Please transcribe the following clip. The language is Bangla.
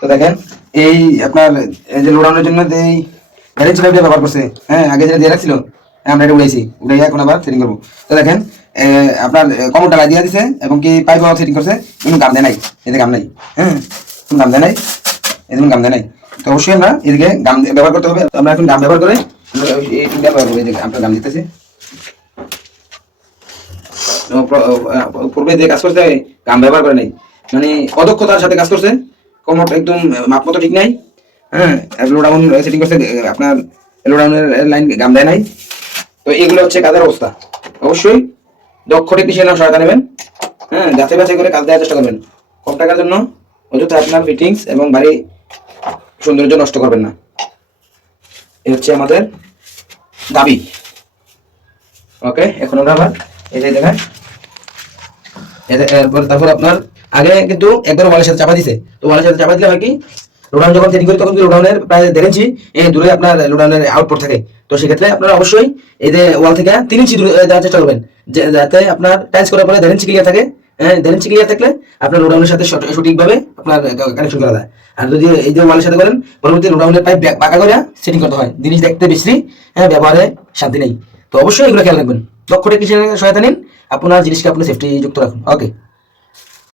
তো দেখেন এই আপনার এই যে লোডাউনের জন্য যে এই ভ্যালেন্সি পাইপটা ব্যবহার করছে, হ্যাঁ আগে যেটা দিয়ে রাখছিল, আমরা এটা উড়াইছি, উড়াই এখন আবার সেটিং করবো। তো দেখেন আপনার কমনটা লাই দিয়ে দিছে এবং কি পাইপ সেটিং করছে, কোনো কাম দেয় নাই, এতে কাম নাই, হ্যাঁ কোনো কাম দেয় নাই, এরকম গাম দেয় নাই। তো অবশ্যই আমরা এদিকে গাম ব্যবহার করতে হবে। আমরা এখন গাম ব্যবহার করে এই টিনটা ব্যবহার করি, আপনার গাম দিতেছি। পূর্বে যে কাজ করতে গাম ব্যবহার করে নাই, মানে অদক্ষতার সাথে কাজ করছে, কমট একদম মাপ মতো ঠিক নাই, হ্যাঁ লোডাউন সেটিং করছে, আপনার লোডাউনের লাইন গাম দেয় নাই। তো এগুলো হচ্ছে কাজের অবস্থা। অবশ্যই দক্ষ টেকনিশিয়ানের সহায়তা নেবেন, হ্যাঁ যাচাই বাছাই করে কাজ দেওয়ার চেষ্টা করবেন। কম টাকার জন্য অযথা আপনার ফিটিংস এবং বাড়ি সৌন্দর্য নষ্ট করবেন না। এই হচ্ছে আমাদের দাবি। ওকে, এখন আমরা আবার এই যে দেখেন তারপর আপনার আগে কিন্তু একবার ওয়ালের সাথে চাপা দিছে, তো ওয়ালের সাথে চাপা দিলে হয় কি, লোডাউন যখন সেটিং করি তখন লোডাউনের প্রায় 1.5 ইঞ্চি দূরে আপনার লোডাউনের আউটপুট থাকে। তো সেক্ষেত্রে আপনারা অবশ্যই এই যে ওয়াল থেকে 3 ইঞ্চি দূরে দেওয়ার চেষ্টা করবেন, যাতে আপনার টাইলস করার পরে 1.5 ইঞ্চি ক্লিয়ার থাকে। 1.5 ইঞ্চি ক্লিয়ার থাকলে আপনার লোডাউনের সাথে সঠিকভাবে আপনার কানেকশন করা যায়। আর যদি এই যে ওয়ালের সাথে করেন, পরবর্তী লোডাউনের পাইপ বাঁকা করে সেটিং করতে হয়, জিনিস দেখতে বিশ্রী, ব্যবহারে শান্তি নেই। তো অবশ্যই এগুলো খেয়াল রাখবেন। দক্ষ টেকনিশিয়ানের সহায়তা নিন, আপনার জিনিসকে আপনি সেফটি যুক্ত রাখুন। ওকে।